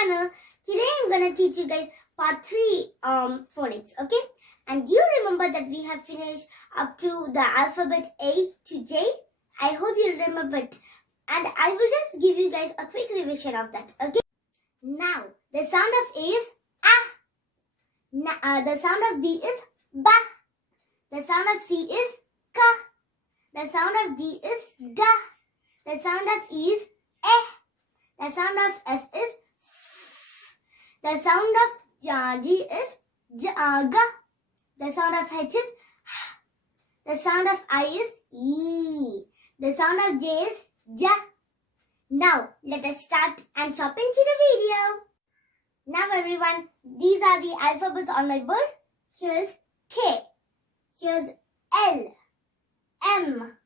channel. Today I'm gonna teach you guys part 3 phonics, okay? And do you remember that we have finished up to the alphabet A to J? I hope you remember it. And I will just give you guys a quick revision of that, okay? Now, the sound of A is A. The sound of B is Ba. The sound of C is Ka. The sound of D is Da. The sound of E is Eh. The sound of F is F. The sound of G is Ga. The sound of H is H. The sound of I is E. The sound of J is Ja. Now, let us start and chop into the video. Now everyone, these are the alphabets on my board. Here's K. Here's L, M,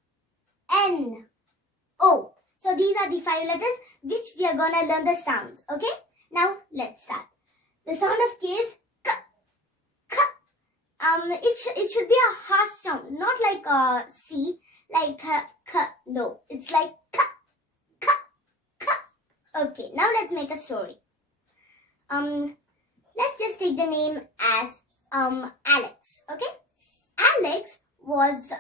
N, O. So these are the 5 letters which we are gonna learn the sounds. Okay? Now let's start. The sound of K is K. K. It should be a harsh sound, not like a C, like K. No, it's like K. K. K. Okay, now let's make a story. Let's just take the name as Alex. Okay? Alex was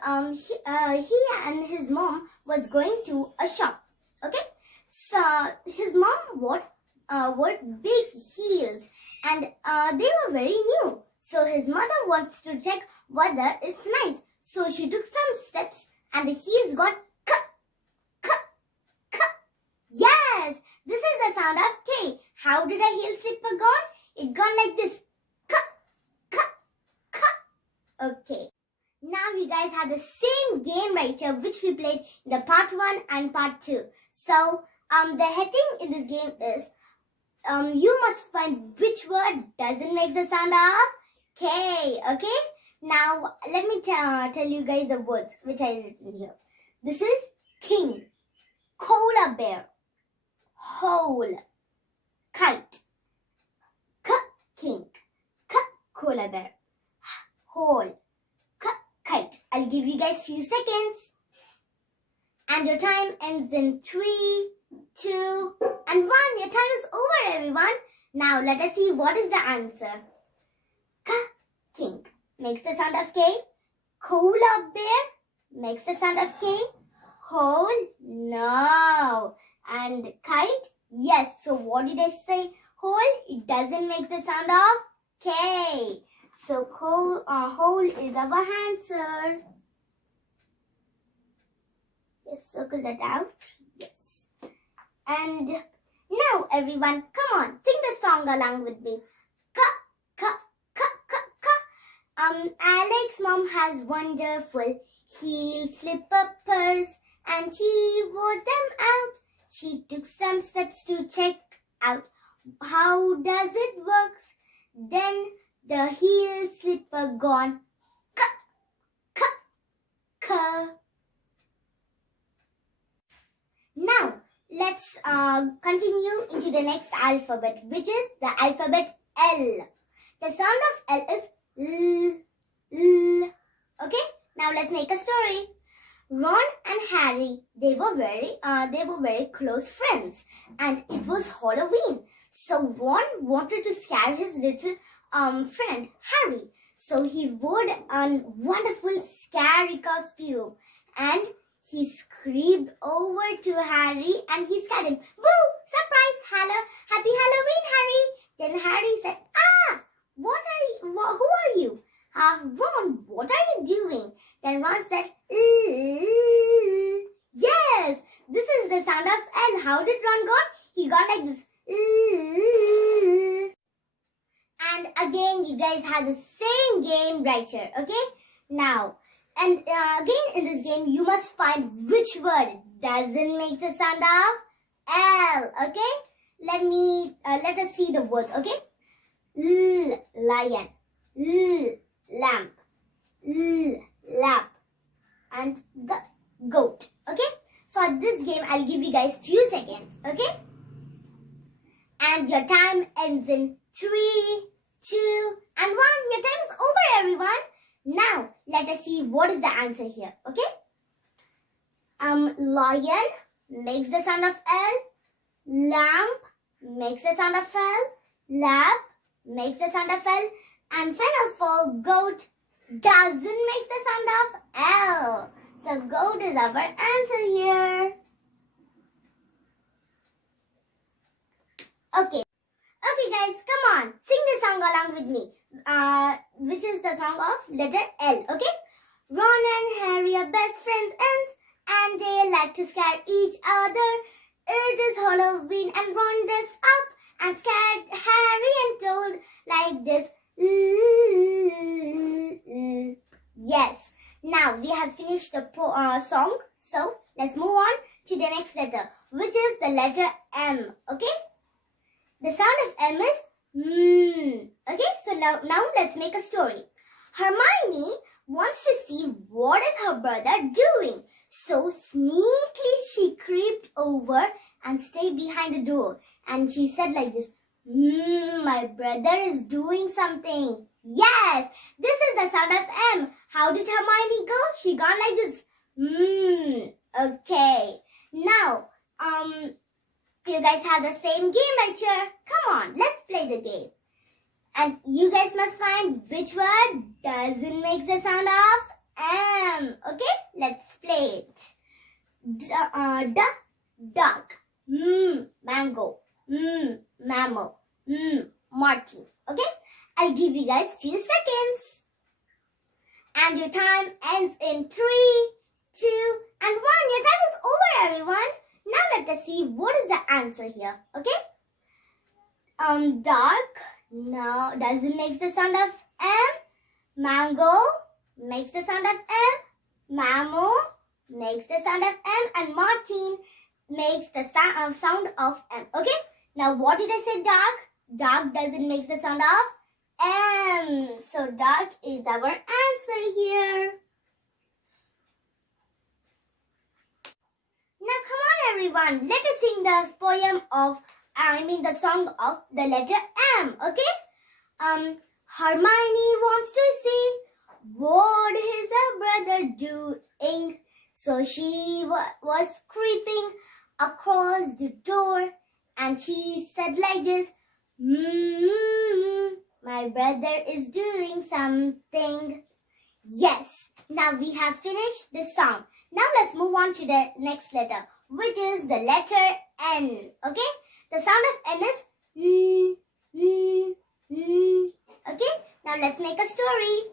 he and his mom was going to a shop. Okay, so his mom wore big heels and they were very new. So his mother wants to check whether it's nice. So she took some steps and the heels got cut. Yes, this is the sound of K. How did a heel slipper gone? It gone like this. Okay. Now you guys have the same game right here which we played in the part 1 and part 2. So the heading in this game is you must find which word doesn't make the sound of K. Okay? Now let me tell you guys the words which I written here. This is king, koala bear, hole, kite, king, koala bear, hole, kite. I'll give you guys few seconds. And your time ends in 3, 2, and 1. Your time is over, everyone. Now let us see what is the answer. King makes the sound of K. Koala bear makes the sound of K. Hole? No. And kite? Yes. So what did I say? Hole? It doesn't make the sound of K. So hole is our answer. Just circle that out. Yes. And now everyone, come on, sing the song along with me. Alex's mom has wonderful heel slippers and she wore them out. She took some steps to check out how does it works. Then the heel slipper gone. Now, let's continue into the next alphabet, which is the alphabet L. The sound of L is L. Okay, now let's make a story. Ron and Harry, they were very close friends, and it was Halloween. So Ron wanted to scare his little friend Harry. So he wore a wonderful scary costume, and he screamed over to Harry and he scared him. Woo! Surprise! Hello! Happy Halloween, Harry! Then Harry said, who are you? Ron, what are you doing? Then Ron said, yes! This is the sound of L. How did Ron go? He got like this. And again, you guys have the same game right here, okay? Now, and again in this game, you must find which word doesn't make the sound of L, okay? Let us see the words, okay? Lion, lamp, lap, and goat, okay? For this game, I'll give you guys few seconds, okay? And your time ends in 3, 2, and 1. Your time is over, everyone. Now, let us see what is the answer here, okay? Lion makes the sound of L. Lamp makes the sound of L. Lab makes the sound of L. And final of all, goat doesn't make the sound of L. So goat is our answer here. Okay. Okay guys, come on. Sing the song along with me. Which is the song of letter L. Okay. Ron and Harry are best friends and they like to scare each other. It is Halloween and Ron dressed up and scared Harry and told like this. Yes. Now we have finished the song. So let's move on to the next letter, which is the letter M. Okay. The sound of M is Okay. So now let's make a story. Hermione wants to see what is her brother doing. So sneakily she creeped over and stayed behind the door. And she said like this, my brother is doing something. Yes, this is the sound of M. How did Hermione go? She gone like this. Okay. Now, you guys have the same game right here. Come on, let's play the game. And you guys must find which word doesn't make the sound of M. Okay, let's play it. Duck. Mango. Mammal. Martin. Okay, I'll give you guys few seconds. And your time ends in 3, 2, and 1. Your time is over, everyone. Now let us see what is the answer here. Okay. Duck. No, doesn't make the sound of M. Mango makes the sound of M. Mammal makes the sound of M. And Martin makes the sound of M. Okay. Now what did I say? Dog. Dog doesn't make the sound of M. So dog is our answer here. Now come on everyone. Let us sing the poem of the song of the letter M. Okay. Hermione wants to see what is her brother doing. So she was creeping across the door and she said like this, my brother is doing something. Yes. Now we have finished the song. Now let's move on to the next letter, which is the letter N. Okay. The sound of N is Okay. Now let's make a story.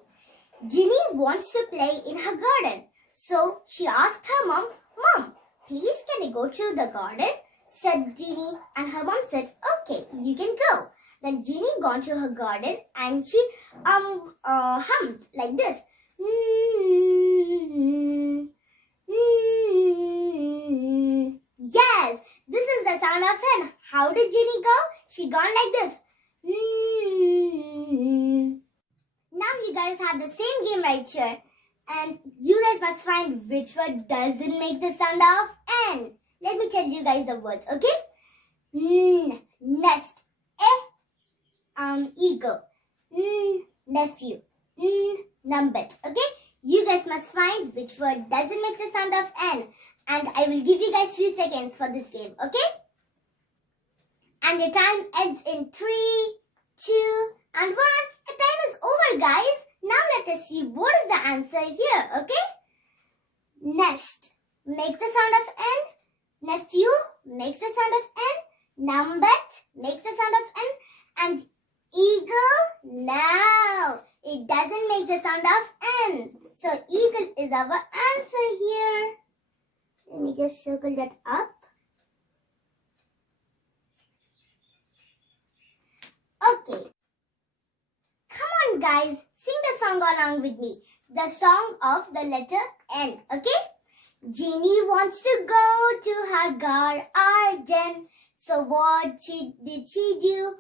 Ginny wants to play in her garden. So she asked her mom, Mom, please can I go to the garden? Said Ginny, and her mom said, okay, you can go. Then Ginny gone to her garden and she hummed like this. Yes, this is the sound of N. How did Ginny go? She gone like this. Now you guys have the same game right here. And you guys must find which word doesn't make the sound of N. Let me tell you guys the words, okay? Nest. Eagle. Nephew. Numbet. Okay? You guys must find which word doesn't make the sound of N. And I will give you guys few seconds for this game, okay? And your time ends in 3, 2, and 1. The time is over, guys. Now let us see what is the answer here, okay? Nest makes the sound of N. Nephew makes the sound of N. Numbet makes the sound of N. And eagle, no, it doesn't make the sound of N. So eagle is our answer here. Let me just circle that up. Okay. Come on guys, sing the song along with me. The song of the letter N, okay? Ginny wants to go to her garden. So what did she do?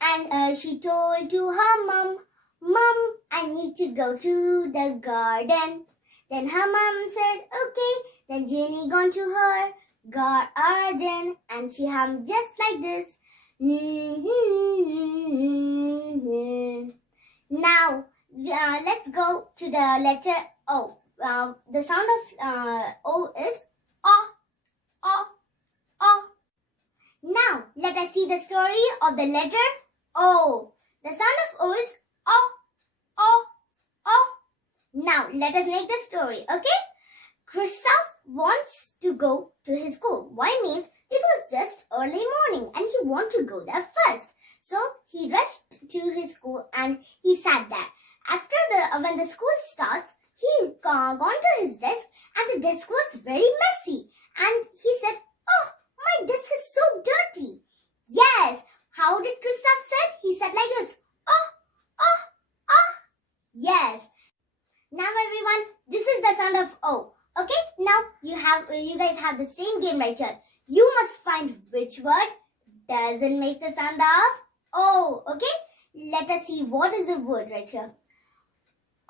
And she told to her mom, Mom, I need to go to the garden. Then her mom said, okay. Then Ginny gone to her garden and she hummed just like this. Now, let's go to the letter O. The sound of O is O, O, O. Now, let us see the story of the letter O. The sound of O is O, O, O. Now, let us make the story, okay? Christoph wants to go to his school. Why means it was just early morning and he wanted to go there first. So, he rushed to his school and he sat there. When the school starts, he gone to his desk and the desk was very messy. And he said, "Oh, my desk is so dirty." Yes. How did Christoph said? He said like this. Oh, oh, oh. Yes. Now everyone, this is the sound of O. Okay. Now you guys have the same game right here. You must find which word doesn't make the sound of O. Okay. Let us see what is the word right here.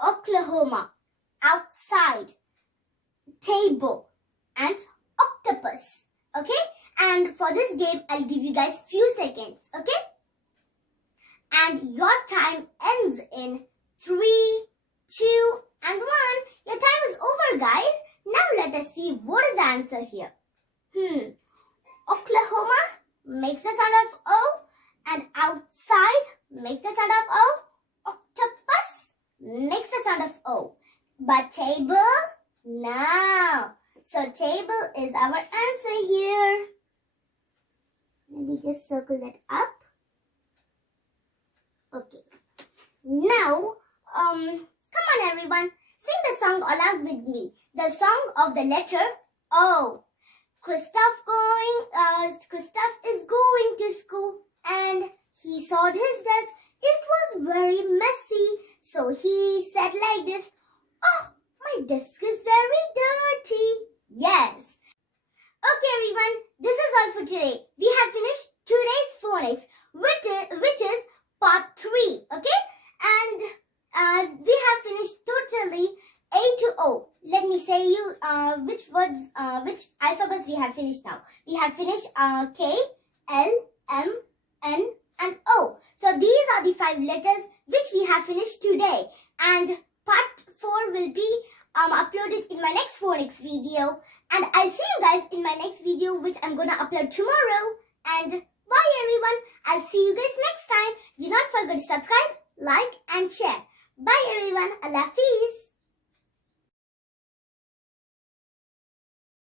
Oklahoma, outside, table, and octopus. Okay, and for this game I'll give you guys few seconds. Okay, and your time ends in 3, 2, and 1. Your time is over, guys. Now let us see what is the answer here. Oklahoma makes the sound of O, and outside makes the sound of O. Octopus makes the sound of O, but table, no. So table is our answer here. Let me just circle that up. Okay. Now, come on everyone, sing the song along with me. The song of the letter O. Christoph is going to school and he saw his desk. It was very messy. So he said like this, "Oh, my desk is very dirty." Yes. Okay everyone, this is all for today. We have finished today's phonics, which is part 3. Okay, and we have finished totally A to O. Let me say you which alphabets we have finished now. We have finished K, L, M, N, and O. So these are the 5 letters which we have finished today, and part 4 will be uploaded in my next phonics video, and I'll see you guys in my next video, which I'm gonna upload tomorrow. And bye everyone, I'll see you guys next time. Do not forget to subscribe, like, and share. Bye everyone, Allah Hafiz.